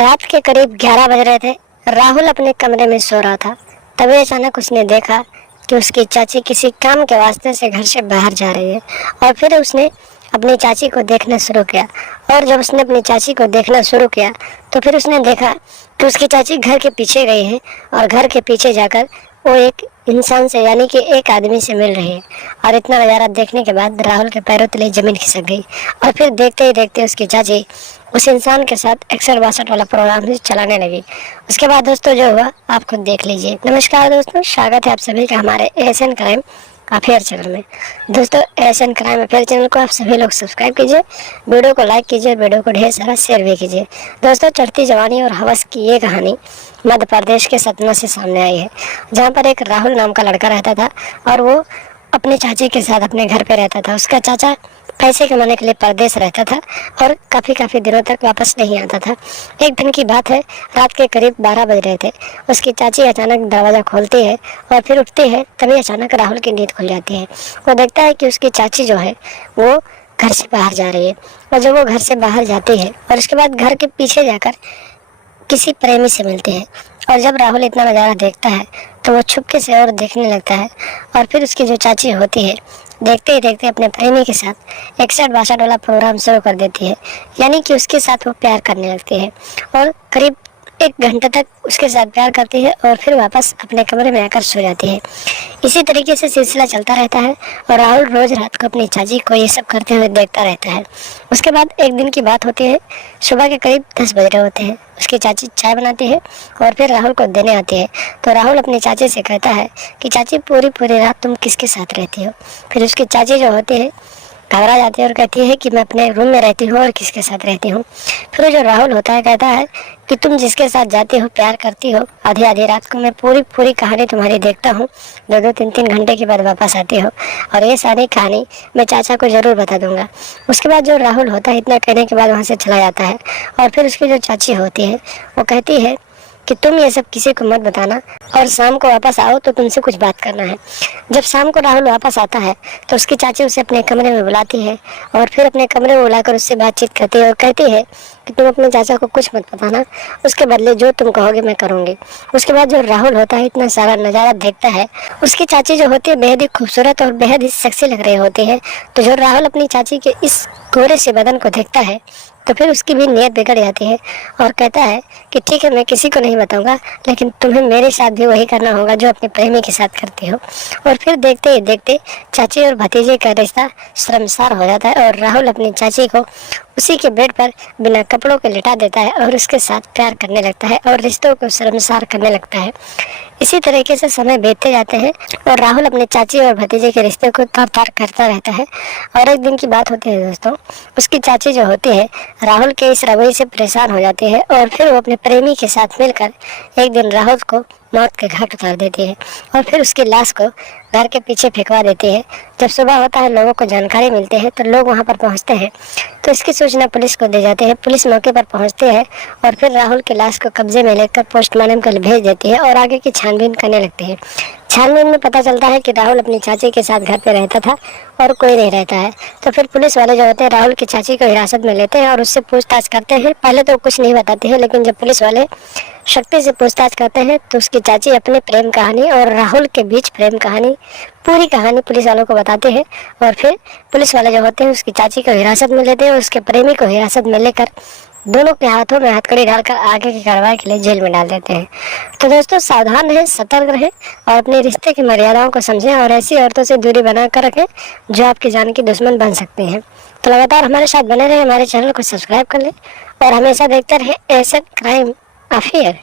रात के करीब 11 बज रहे थे। राहुल अपने कमरे में सो रहा था। तभी अचानक उसने देखा कि उसकी चाची किसी काम के वास्ते से घर से बाहर जा रही है। और फिर उसने अपनी चाची को देखना शुरू किया। और जब उसने अपनी चाची को देखना शुरू किया तो फिर उसने देखा कि उसकी चाची घर के पीछे गई है और घर के पीछे जाकर वो एक इंसान से यानी कि एक आदमी से मिल रही है। और इतना नज़ारा देखने के बाद राहुल के पैरों तले जमीन खिसक गई। और फिर देखते ही देखते उसकी चाची उस इंसान के साथ 61-62 वाला प्रोग्राम भी चलाने लगी। उसके बाद दोस्तों जो हुआ आप खुद देख लीजिए। नमस्कार दोस्तों, स्वागत है आप सभी का हमारे एशियन क्राइम अफेयर चैनल में। दोस्तों एशियन क्राइम अफेयर चैनल को आप सभी लोग सब्सक्राइब कीजिए, वीडियो को लाइक कीजिए, वीडियो को ढेर सारा शेयर भी कीजिए। दोस्तों चढ़ती जवानी और हवस की ये कहानी मध्य प्रदेश के सतना से सामने आई है, जहाँ पर एक राहुल नाम का लड़का रहता था और वो अपने चाचे के साथ अपने घर पे रहता था। उसका चाचा पैसे कमाने के लिए परदेश रहता था और काफ़ी दिनों तक वापस नहीं आता था। एक दिन की बात है, रात के करीब 12 बज रहे थे। उसकी चाची अचानक दरवाज़ा खोलती है और फिर उठती है। तभी अचानक राहुल की नींद खुल जाती है। वो देखता है कि उसकी चाची जो है वो घर से बाहर जा रही है। और जब वो घर से बाहर जाती है और उसके बाद घर के पीछे जाकर किसी प्रेमी से मिलते हैं। और जब राहुल इतना नज़ारा देखता है तो वो छुपके से और देखने लगता है। और फिर उसकी जो चाची होती है देखते ही देखते अपने प्रेमी के साथ 61-62 वाला प्रोग्राम शुरू कर देती है, यानी कि उसके साथ वो प्यार करने लगती है। और करीब 1 घंटे तक उसके साथ प्यार करती है और फिर वापस अपने कमरे में आकर सो जाती है। इसी तरीके से सिलसिला चलता रहता है और राहुल रोज रात को अपनी चाची को ये सब करते हुए देखता रहता है। उसके बाद एक दिन की बात होती है, सुबह के करीब 10 बज रहे होते हैं। उसकी चाची चाय बनाती है और फिर राहुल को देने आती है। तो राहुल अपनी चाची से कहता है कि चाची पूरी रात तुम किसके साथ रहती हो। फिर उसकी चाची जो होती है घबरा जाती है और कहती है कि मैं अपने रूम में रहती हूँ और किसके साथ रहती हूँ। फिर जो राहुल होता है कहता है कि तुम जिसके साथ जाती हो प्यार करती हो, आधी रात को मैं पूरी कहानी तुम्हारी देखता हूँ, 2-3 घंटे के बाद वापस आती हो और ये सारी कहानी मैं चाचा को ज़रूर बता दूंगा। उसके बाद जो राहुल होता है इतना कहने के बाद वहाँ से चला जाता है। और फिर उसकी जो चाची होती है वो कहती है कि तुम ये सब किसी को मत बताना और शाम को वापस आओ तो तुमसे कुछ बात करना है। जब शाम को राहुल वापस आता है तो उसकी चाची उसे अपने कमरे में बुलाती है और फिर अपने कमरे में बुलाकर उससे बातचीत करती है और कहती है कि तुम अपने चाचा को कुछ मत बताना, उसके बदले जो तुम कहोगे मैं करूँगी। उसके बाद जो राहुल होता है इतना सारा नज़ारा देखता है। उसकी चाची जो होती है बेहद ही खूबसूरत और बेहद ही सेक्सी लग रही होती है। तो जो राहुल अपनी चाची के इस गोरे से बदन को देखता है तो फिर उसकी भी नीयत बिगड़ जाती है और कहता है कि ठीक है मैं किसी को नहीं बताऊंगा, लेकिन तुम्हें मेरे साथ भी वही करना होगा जो अपने प्रेमी के साथ करती हो। और फिर देखते ही देखते चाची और भतीजे का रिश्ता शर्मसार हो जाता है और राहुल अपनी चाची को उसी के बेड पर बिना कपड़ों के लिटा देता है और उसके साथ प्यार करने लगता है और रिश्तों को शर्मसार करने लगता है। इसी तरीके से समय बीतते जाते हैं और राहुल अपने चाची और भतीजे के रिश्ते को तार तार करता रहता है। और एक दिन की बात होती है दोस्तों, उसकी चाची जो होती है राहुल के इस रवैये से परेशान हो जाती है और फिर वो अपने प्रेमी के साथ मिलकर एक दिन राहुल को मौत के घाट उतार देती है और फिर उसकी लाश को घर के पीछे फेंकवा देती है। जब सुबह होता है लोगों को जानकारी मिलती है तो लोग वहां पर पहुंचते हैं तो इसकी सूचना पुलिस को दे जाते हैं। पुलिस मौके पर पहुंचती है और फिर राहुल की लाश को कब्जे में लेकर पोस्टमार्टम के लिए भेज देती है और आगे की छानबीन करने लगती है। छानबीन में पता चलता है कि राहुल अपनी चाची के साथ घर पे रहता था और कोई नहीं रहता है। तो फिर पुलिस वाले जो होते हैं राहुल की चाची को हिरासत में लेते हैं और उससे पूछताछ करते हैं। पहले तो कुछ नहीं बताते हैं, लेकिन जब पुलिस वाले शक्ति से पूछताछ करते हैं तो उसकी चाची अपने प्रेम कहानी और राहुल के बीच प्रेम कहानी पूरी कहानी पुलिस वालों को बताते हैं। और फिर पुलिस वाले जो होते हैं उसकी चाची को हिरासत में लेते हैं और उसके प्रेमी को हिरासत में लेकर दोनों के हाथों में हथकड़ी डालकर आगे की कार्रवाई के लिए जेल में डाल देते हैं। तो दोस्तों सावधान रहें, सतर्क रहें और अपने रिश्ते की मर्यादाओं को समझें और ऐसी औरतों से दूरी बना कर रखें जो आपकी जान की दुश्मन बन सकती हैं। तो लगातार हमारे साथ बने रहें, हमारे चैनल को सब्सक्राइब कर लें और हमेशा देखते रहें एशियन क्राइम अफेयर।